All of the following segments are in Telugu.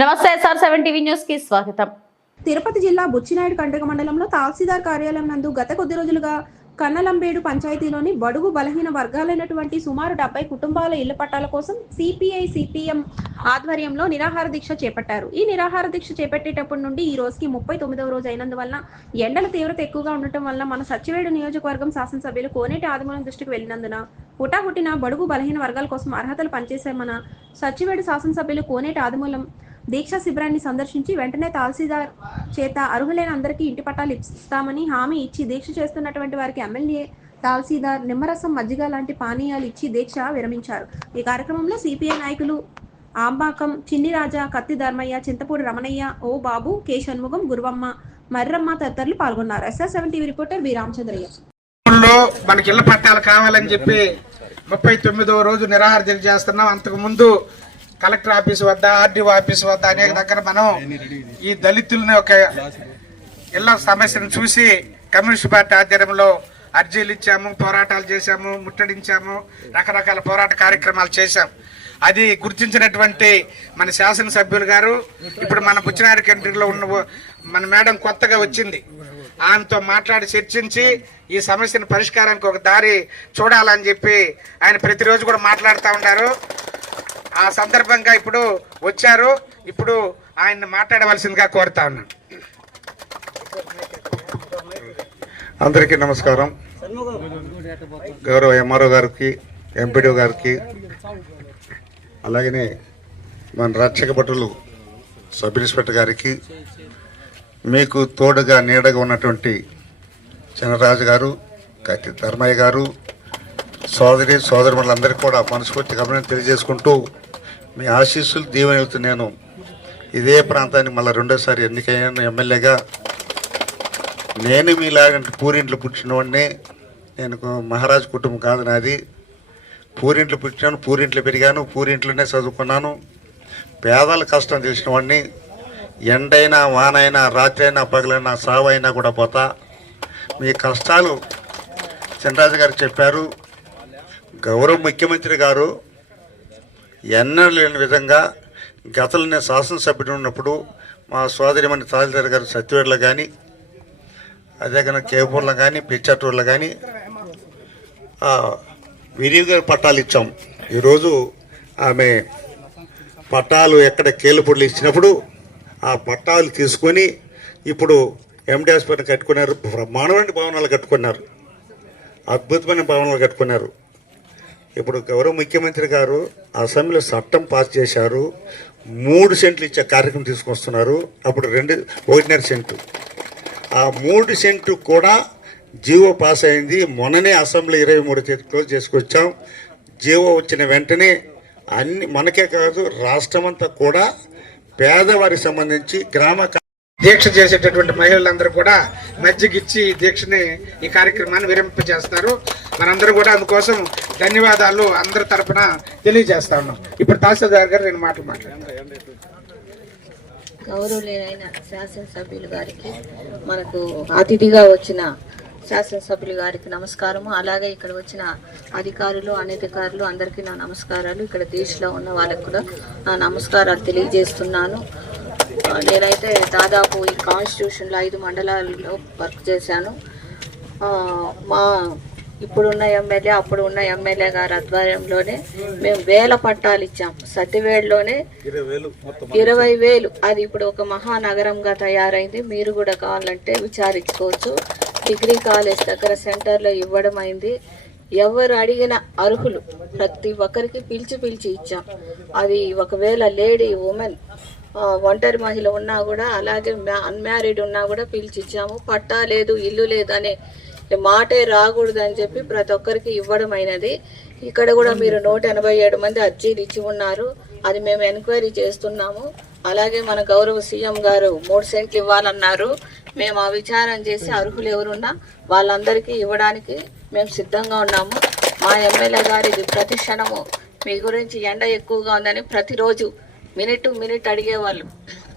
నమస్తే ఎస్ఆర్ సెవెన్ టీవీ న్యూస్కి స్వాగతం. తిరుపతి జిల్లా బుచ్చినాయుడు కంటక మండలంలో తహసీల్దార్ కార్యాలయం నందు గత కొద్ది రోజులుగా కన్నలంబేడు పంచాయతీలోని బడుగు బలహీన వర్గాలైనటువంటి సుమారు డెబ్బై కుటుంబాల ఇళ్ళ పట్టాల కోసం సిపిఐ సిపిఎం ఆధ్వర్యంలో నిరాహార దీక్ష చేపట్టారు. ఈ నిరాహార దీక్ష చేపట్టేటప్పటి నుండి ఈ రోజుకి ముప్పై తొమ్మిదవ రోజు అయినందువల్ల ఎండల తీవ్రత ఎక్కువగా ఉండటం వల్ల మన సచివేడు నియోజకవర్గం శాసనసభ్యులు కోనేటి ఆదిమూలం దృష్టికి వెళ్ళినందున హుటాహుటిన బడుగు బలహీన వర్గాల కోసం అర్హతలు పనిచేసే మన సచివేడు శాసనసభ్యులు కోనేటి ఆదిమూలం దీక్షా శిబిరాన్ని సందర్శించి వెంటనే తహసీల్దార్ చేత అర్హులైన అందరికీ ఇంటి పట్టాలు ఇస్తామని హామీ ఇచ్చి దీక్ష చేస్తున్నటువంటి వారికి ఎమ్మెల్యే తహసీల్దార్ నిమ్మరసం మజ్జిగ లాంటి పానీయాలు ఇచ్చి దీక్ష విరమించారు. ఈ కార్యక్రమంలో సిపిఐ నాయకులు ఆంబాకం చిన్ని రాజా కత్తి ధర్మయ్య చింతపూడి రమణయ్య ఓ బాబు కే షణ్ముఖం గురువమ్మ మర్రమ్మ తదితరులు పాల్గొన్నారు. S R seven TV reporter B Ramachandraiah. మనకి ఇళ్ళ పట్టాలు కావాలని చెప్పి ముప్పై తొమ్మిదో రోజు నిరాహార దీక్ష చేస్తున్నాం. అంతకు ముందు కలెక్టర్ ఆఫీస్ వద్ద ఆర్డీఓ ఆఫీస్ వద్ద అనేక దగ్గర మనం ఈ దళితులని ఒక ఇళ్ళ సమస్యను చూసి కమ్యూనిస్ట్ పార్టీ ఆధ్వర్యంలో అర్జీలు ఇచ్చాము పోరాటాలు చేశాము ముట్టడించాము రకరకాల పోరాట కార్యక్రమాలు చేశాం. అది గుర్తించినటువంటి మన శాసనసభ్యులు గారు ఇప్పుడు మన బుచ్చినారి కంట్రీలో ఉన్న మన మేడం కొత్తగా వచ్చింది. ఆయనతో మాట్లాడి చర్చించి ఈ సమస్యను పరిష్కారానికి ఒక దారి చూడాలని చెప్పి ఆయన ప్రతిరోజు కూడా మాట్లాడుతూ ఉన్నారు. ఆ సందర్భంగా ఇప్పుడు వచ్చారు. ఇప్పుడు ఆయన్ని మాట్లాడవలసిందిగా కోరుతా ఉన్నాను. అందరికీ నమస్కారం. గౌరవ ఎంఆర్ఓ గారికి ఎంపీడీఓ గారికి అలాగనే మన రక్షక భటులు సబ్ ఇన్స్పెక్టర్ గారికి మీకు తోడుగా నీడగా ఉన్నటువంటి చినరాజు గారు కత్తి ధర్మయ్య గారు సోదరి సోదరులందరికీ కూడా మనస్ఫూర్తి గమనం తెలియజేసుకుంటూ మీ ఆశీస్సులు దీవెనలతో నేను ఇదే ప్రాంతానికి మళ్ళీ రెండోసారి ఎన్నికయ్యాను ఎమ్మెల్యేగా. నేను మీలాగంటి పూరింట్లో పుట్టినవాడిని నేను మహారాజ్ కుటుంబం కాదు నాది. పూరింట్లో పుట్టినాను పూరింట్లో పెరిగాను పూరింట్లోనే చదువుకున్నాను. పేదల కష్టం తెలిసిన వాడిని ఎండైనా వానైనా రాత్రి అయినా పగలైనా సావు అయినా కూడా పోతా. మీ కష్టాలు చినరాజు గారు చెప్పారు. గౌరవ ముఖ్యమంత్రి గారు ఎన్నడూ లేని విధంగా గతంలో నేను శాసనసభ్యుడు ఉన్నప్పుడు మా సోదరిమణి తహసీల్దార్ గారు సత్యవేడలో కానీ అదే కన్నా కేపూర్లో కానీ పిచ్చాటూర్లో కానీ విరివిగా పట్టాలు ఇచ్చాం ఈరోజు ఆమె పట్టాలు ఎక్కడ కేలుపొడులు ఇచ్చినప్పుడు ఆ పట్టాలు తీసుకొని ఇప్పుడు ఎండి హాస్పిటల్ కట్టుకున్నారు. బ్రహ్మాండమైన భవనాలు కట్టుకున్నారు. అద్భుతమైన భవనాలు కట్టుకున్నారు. ఇప్పుడు గౌరవ ముఖ్యమంత్రి గారు అసెంబ్లీ చట్టం పాస్ చేశారు. మూడు సెంట్లు ఇచ్చే కార్యక్రమం తీసుకొస్తున్నారు. అప్పుడు రెండు ఒకటిన్నర సెంటు. ఆ మూడు సెంటు కూడా జీవో పాస్ అయింది. మొన్ననే అసెంబ్లీ ఇరవై మూడు తేదీ క్లోజ్ చేసుకొచ్చాం. జీవో వచ్చిన వెంటనే అన్ని మనకే కాదు రాష్ట్రమంతా కూడా పేదవారికి సంబంధించి గ్రామ దీక్ష చేసేటటువంటి మహిళలందరూ కూడా మజ్జిగిచ్చి దీక్షని ఈ కార్యక్రమాన్ని విరింపజేస్తారు మనందరూ కూడా అందుకోసం ధన్యవాదాలు అందరి తరఫున తెలియజేస్తా ఉన్నాం. ఇప్పుడు తహసీల్దార్ గారు నేను మాటలు మాట్లాడతాను. గౌరవులైన శాసనసభ్యులు గారికి మనకు అతిథిగా వచ్చిన శాసనసభ్యులు గారికి నమస్కారము. అలాగే ఇక్కడ వచ్చిన అధికారులు అనధికారులు అందరికీ నా నమస్కారాలు. ఇక్కడ దేశంలో ఉన్న వాళ్ళకు కూడా నా నమస్కారాలు తెలియజేస్తున్నాను. నేనైతే దాదాపు ఈ కాన్స్టిట్యూషన్లో ఐదు మండలాల్లో వర్క్ చేశాను. మా ఇప్పుడున్న ఎమ్మెల్యే అప్పుడు ఉన్న ఎమ్మెల్యే గారి ఆధ్వర్యంలోనే మేము వేల పట్టాలు ఇచ్చాం. సతివేడులోనే ఇరవై వేలు. అది ఇప్పుడు ఒక మహానగరంగా తయారైంది. మీరు కూడా కావాలంటే విచారించుకోవచ్చు. డిగ్రీ కాలేజ్ దగ్గర సెంటర్లో ఇవ్వడం అయింది. ఎవరు అడిగిన అర్హులు? ప్రతి ఒక్కరికి పిలిచి పిలిచి ఇచ్చాం. అది ఒకవేళ లేడీ ఉమెన్ ఒంటరి మహిళ ఉన్నా కూడా అలాగే అన్మ్యారీడ్ ఉన్నా కూడా పిలిచిచ్చాము. పట్టా లేదు ఇల్లు లేదు అనే మాటే రాకూడదు అని చెప్పి ప్రతి ఒక్కరికి ఇవ్వడం అయినది. ఇక్కడ కూడా మీరు నూట ఎనభై ఏడు మంది అర్జీలు ఇచ్చి ఉన్నారు. అది మేము ఎంక్వైరీ చేస్తున్నాము. అలాగే మన గౌరవ సీఎం గారు మూడు సెంట్లు ఇవ్వాలన్నారు. మేము ఆ విచారం చేసి అర్హులు ఎవరున్నా వాళ్ళందరికీ ఇవ్వడానికి మేము సిద్ధంగా ఉన్నాము. మా ఎమ్మెల్యే గారిది ప్రతి క్షణము మీ గురించి ఎండ ఎక్కువగా ఉందని ప్రతిరోజు మినిట్ టు మినిట్ అడిగేవాళ్ళు.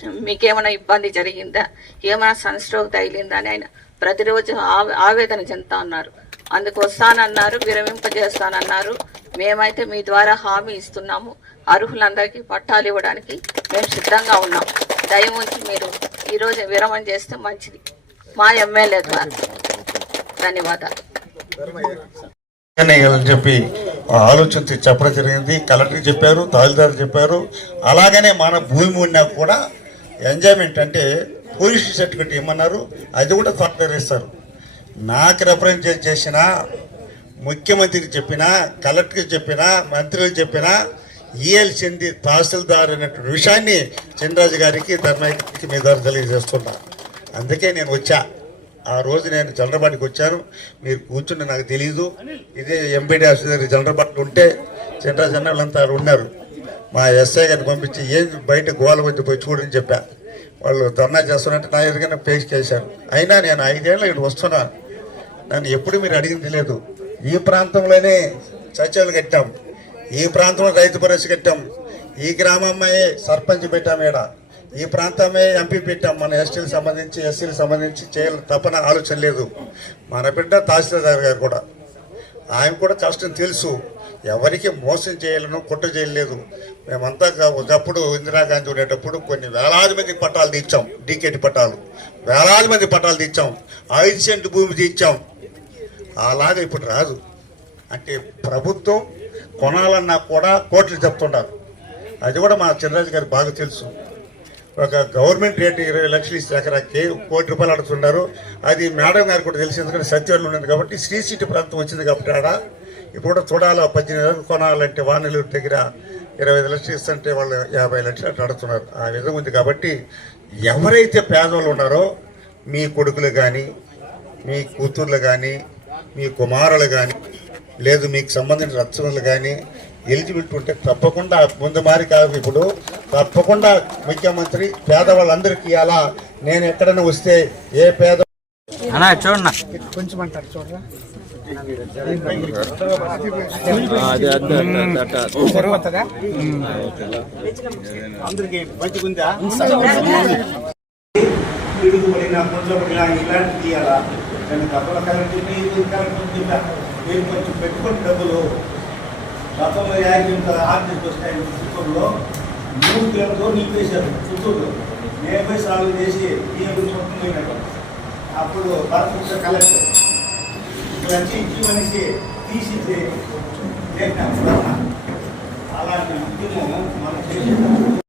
మీకేమైనా ఇబ్బంది జరిగిందా? ఏమైనా సన్ స్ట్రోక్ తగిలిందా అని ఆయన ప్రతిరోజు ఆవే- ఆవేదన చెందుతా ఉన్నారు. అందుకు వస్తానన్నారు విరమింపజేస్తానన్నారు. మేమైతే మీ ద్వారా హామీ ఇస్తున్నాము. అర్హులందరికీ పట్టాలు ఇవ్వడానికి మేము సిద్ధంగా ఉన్నాం. దయముంచి మీరు ఈరోజు విరమణ చేస్తే మంచిది. మా ఎమ్మెల్యే ద్వారా. ధన్యవాదాలు. చెప్పి ఆలోచన చెప్పడం జరిగింది. కలెక్టర్ చెప్పారు తహసీల్దార్ చెప్పారు. అలాగనే మన భూమి ఉన్నా కూడా ఎంజాయ్మెంట్ అంటే పోలీస్ సర్టిఫికేట్ ఇమ్మన్నారు. అది కూడా త్వరగా ఇస్తారు నాకు రెఫరెన్స్ చేసిన ముఖ్యమంత్రికి చెప్పినా కలెక్టర్కి చెప్పినా మంత్రులకు చెప్పినా ఇయ్యాల్సింది తహసీల్దార్ అనేటువంటి విషయాన్ని చంద్రరాజు గారికి ధర్మయ్యకి మీ ద్వారా తెలియజేస్తున్నా. అందుకే నేను వచ్చా. ఆ రోజు నేను చంద్రబాబుకి వచ్చాను. మీరు కూర్చుని నాకు తెలియదు ఇదే ఎంపీడీ ఆఫీస్ దగ్గర చంద్రబాబు ఉంటే అన్న వాళ్ళంతా ఉన్నారు. మా ఎస్ఐ గారిని పంపించి ఏం బయట గోల వచ్చి పోయి చూడని చెప్పా. వాళ్ళు ధర్నా చేస్తున్నట్టు నా ఎదురుగానే పేజ్ చేశారు. అయినా నేను ఐదేళ్ళు ఇక్కడ వస్తున్నా. నన్ను ఎప్పుడు మీరు అడిగింది లేదు. ఈ ప్రాంతంలోనే చర్చలు కట్టాం. ఈ ప్రాంతంలో రైతు భరోసా కట్టాం. ఈ గ్రామమ్మాయే సర్పంచ్ పెట్టాం ఈడ. ఈ ప్రాంతమే ఎంపీ పెట్టాం. మన ఎస్టీలకు సంబంధించి ఎస్సీలకు సంబంధించి చేయాలి తప్పన ఆలోచన లేదు. మన బిడ్డ తహసీల్దార్ గారు కూడా. ఆయన కూడా కష్టం తెలుసు. ఎవరికి మోసం చేయలేను కుట్ర చేయలేదు. మేమంతా ఒకప్పుడు ఇందిరాగాంధీ ఉండేటప్పుడు కొన్ని వేలాది మంది పట్టాలు తీర్చాం డీకేటి పట్టాలు. వేలాది మంది పట్టాలు తీర్చాం ఐదు సెంట్ భూమి తీర్చాం అలాగే ఇప్పుడు రాదు. అంటే ప్రభుత్వం కొనాలన్నా కూడా కోట్లు చెప్తున్నారు అది కూడా మా చిన్నరాజు గారికి బాగా తెలుసు. ఒక గవర్నమెంట్ రేట్ ఇరవై లక్షలు ఇస్తే ఎకరాకి కోటి రూపాయలు అడుగుతున్నారు అది మేడం గారు కూడా తెలిసి ఎందుకంటే సత్యవరం ఉన్నది కాబట్టి శ్రీ సిటీ ప్రాంతం వచ్చింది కాబట్టి ఆడ ఇప్పుడు కూడా చూడాలి పద్దెనిమిది వేలకు కొనాలంటే వానలూరు దగ్గర ఇరవై ఐదు లక్షలు ఇస్తుంటే వాళ్ళు యాభై లక్షలు అట్లా అడుగుతున్నారు. ఆ విధంగా ఉంది కాబట్టి ఎవరైతే పేదవాళ్ళు ఉన్నారో మీ కొడుకులు కానీ మీ కూతుర్లు కానీ మీ కుమారులు కానీ లేదు మీకు సంబంధించిన రచనలు కానీ ఎలిజిబిలిటీ ఉంటే తప్పకుండా ముందు మారి కాదు. ఇప్పుడు తప్పకుండా ముఖ్యమంత్రి పేదవాళ్ళందరికీ అలా నేను ఎక్కడైనా వస్తే ఏ పేద కొంచెం అంటారు చూడరా. అందరికి మంచిగుందా పిడుగుపడిన ఇలాంటి తీయాలా నేను డబ్బుల మీరు కొంచెం పెట్టుకుని డబ్బులు గతంలో యాభై ఆర్టిస్ట్ వస్తాయి చిత్తూరులో మూడు కిలోమీటర్లు నిలిపేశారు చిత్తూరులో నేను పోయి సాల్వ్ చేసి ఈ పోయినాడు అప్పుడు భరత కలెక్టర్ ఇప్పుడు వచ్చి ఇచ్చి మనిషి తీసి అలాంటి ఉద్యమం మనం చేసేటప్పుడు